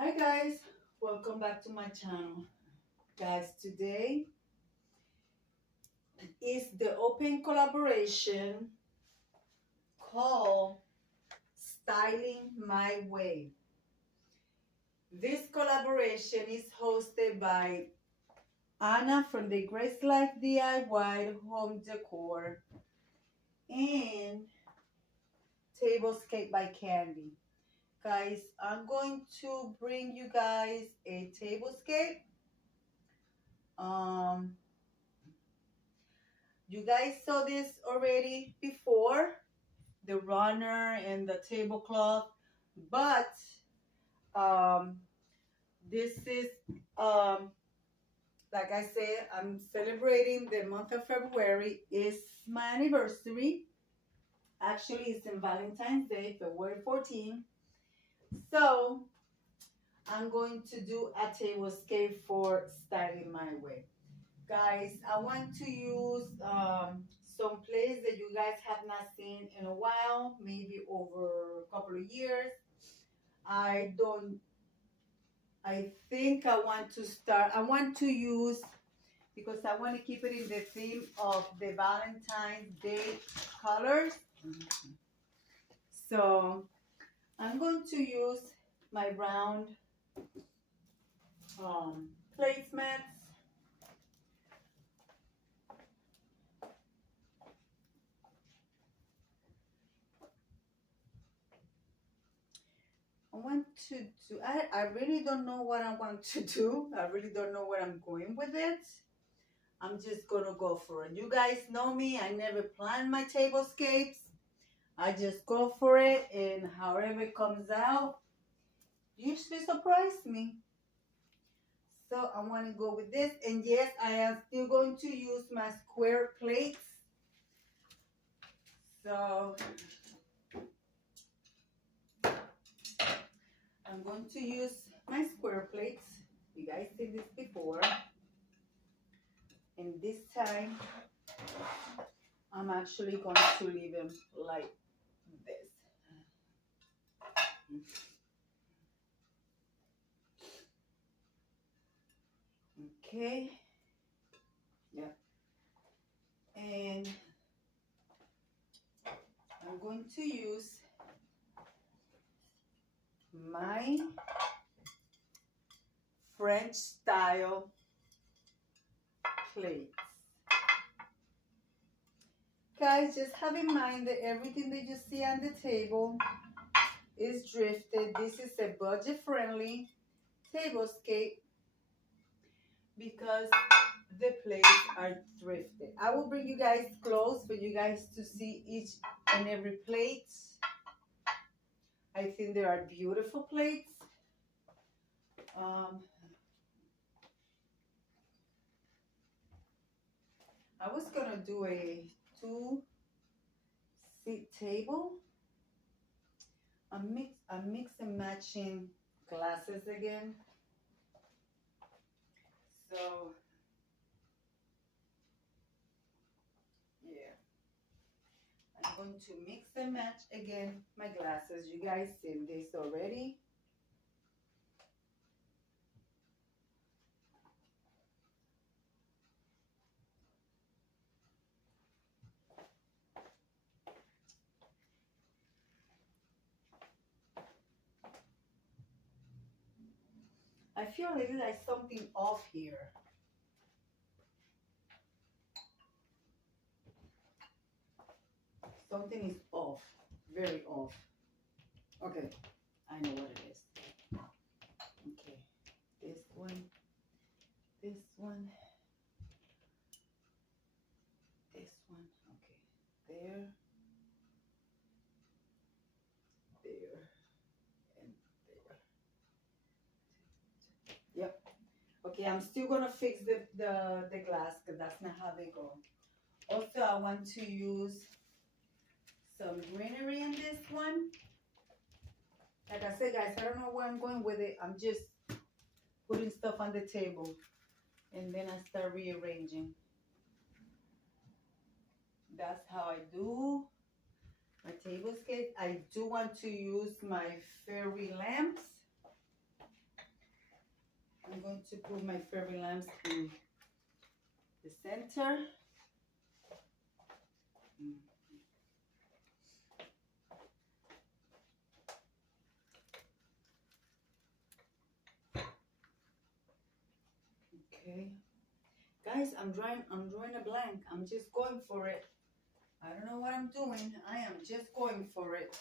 Hi guys, welcome back to my channel. Guys, today is the open collaboration called Styling My Way. This collaboration is hosted by Anna from the Grace Life DIY Home Decor and Tablescape by Candy. Guys, I'm going to bring you guys a tablescape. You guys saw this already before, the runner and the tablecloth, but this is like I said, I'm celebrating the month of February. Is my anniversary. Actually, it's in Valentine's Day, February 14th. So I'm going to do a tablescape for Styling My Way. Guys, I want to use some plates that you guys have not seen in a while, maybe over a couple of years. I think I want to use, because I want to keep it in the theme of the Valentine's Day colors. So I'm going to use my round placemats. I really don't know what I want to do. I really don't know where I'm going with it. I'm just gonna go for it. You guys know me, I never plan my tablescapes. I just go for it, and however it comes out usually surprise me. So I want to go with this, and yes, I am still going to use my square plates. So I'm going to use my square plates. You guys did this before. And this time, I'm actually going to leave them like this. Okay. Yeah. And I'm going to use my French style plates. Guys, just have in mind that everything that you see on the table is drifted. This is a budget-friendly tablescape because the plates are thrifted. I will bring you guys close for you guys to see each and every plate. I think they are beautiful plates. I was gonna do a 2-seat table. I'm mix and matching glasses again. So yeah, I'm going to mix and match again my glasses. You guys seen this already. I feel a little like something off here. Something is off, very off. Okay, I know what it is. Okay, this one, this one, this one. Okay, there, and there. Yep. Okay, I'm still gonna fix the glass because that's not how they go. Also, I want to use some greenery in this one. Like I said, guys, I don't know where I'm going with it. I'm just putting stuff on the table, and then I start rearranging. That's how I do my tablescape. I do want to use my fairy lamps. I'm going to put my fairy lamps in the center. Okay. Guys, I'm drawing a blank. I'm just going for it. I don't know what I'm doing. I am just going for it.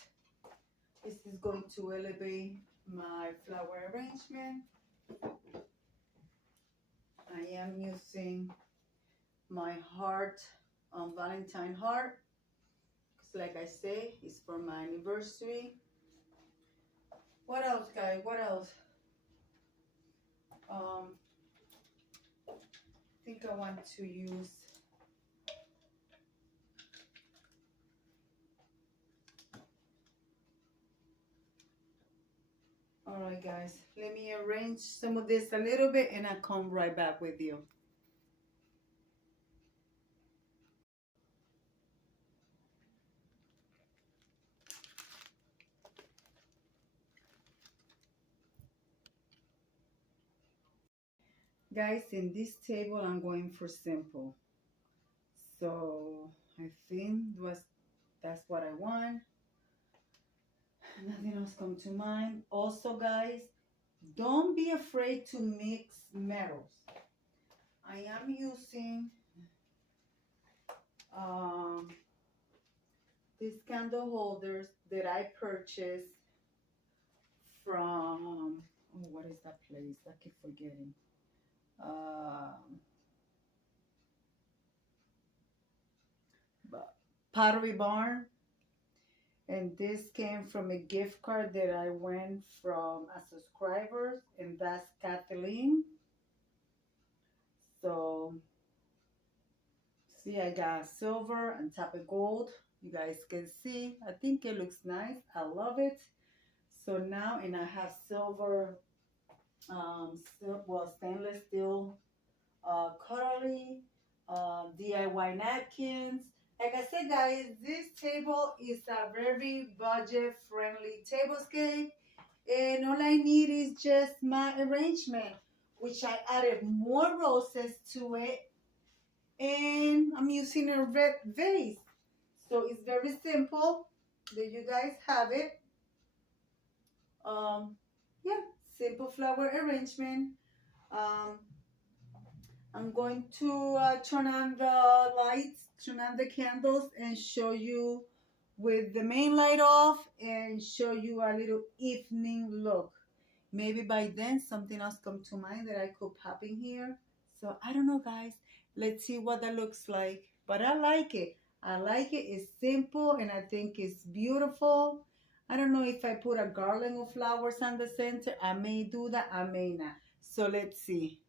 This is going to elevate my flower arrangement. I am using my heart, Valentine heart. Because like I say, it's for my anniversary. What else, guys? What else? I think I want to use all right, guys, let me arrange some of this a little bit and I'll come right back with you. Guys, in this table, I'm going for simple. So I think that's what I want. Nothing else come to mind. Also, guys, don't be afraid to mix metals. I am using these candle holders that I purchased from, oh, what is that place? I keep forgetting. Pottery Barn. And this came from a gift card that I went from a subscriber, and that's Kathleen. So, see, I got silver on top of gold. You guys can see. I think it looks nice. I love it. So now, and I have silver, stainless steel cutlery, DIY napkins. Like I said, guys, this table is a very budget-friendly tablescape, and all I need is just my arrangement, which I added more roses to it, and I'm using a red vase. So it's very simple. There you guys have it. Yeah, simple flower arrangement. I'm going to turn on the lights, turn on the candles, and show you with the main light off and show you a little evening look. Maybe by then something else come to mind that I could pop in here. So I don't know, guys. Let's see what that looks like. But I like it. I like it. It's simple and I think it's beautiful. I don't know if I put a garland of flowers on the center. I may do that. I may not. So let's see.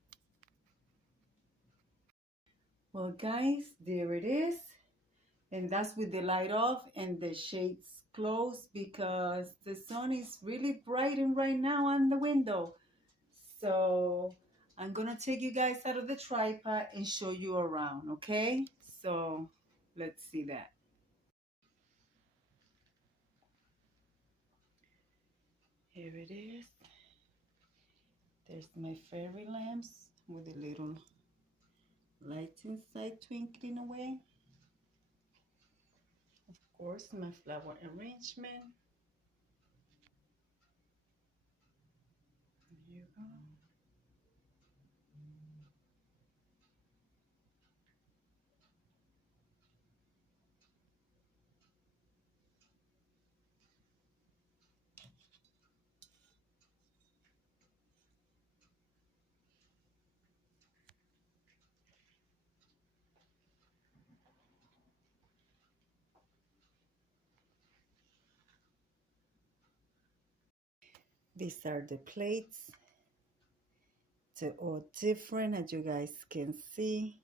Well, guys, there it is. And that's with the light off and the shades closed because the sun is really bright and right now on the window. So I'm going to take you guys out of the tripod and show you around, okay? So let's see that. Here it is. There's my fairy lamps with the little lights inside twinkling away. Of course, my flower arrangement. There you go. These are the plates. They're all different, as you guys can see.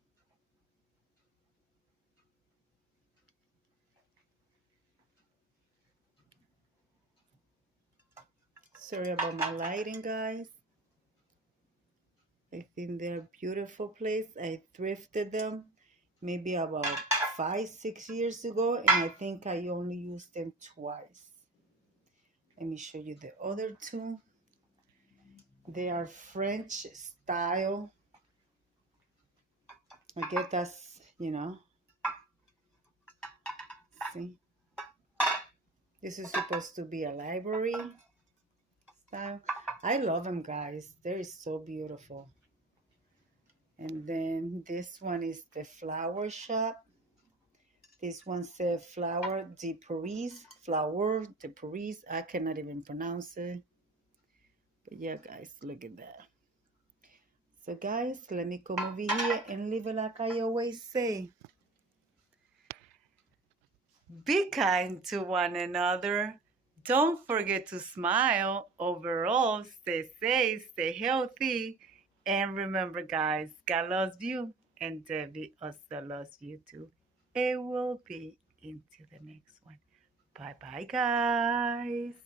Sorry about my lighting, guys. I think they're beautiful plates. I thrifted them maybe about 5-6 years ago, and I think I only used them twice. Let me show you the other two. They are French style. I guess that's, see. This is supposed to be a library style. I love them, guys. They're so beautiful. And then this one is the flower shop. This one says Flower de Paris. Flower de Paris. I cannot even pronounce it. But yeah, guys, look at that. So, guys, let me come over here and leave it like I always say. Be kind to one another. Don't forget to smile. Overall, stay safe, stay healthy. And remember, guys, God loves you. And Debbie also loves you too. It will be into the next one. Bye-bye, guys.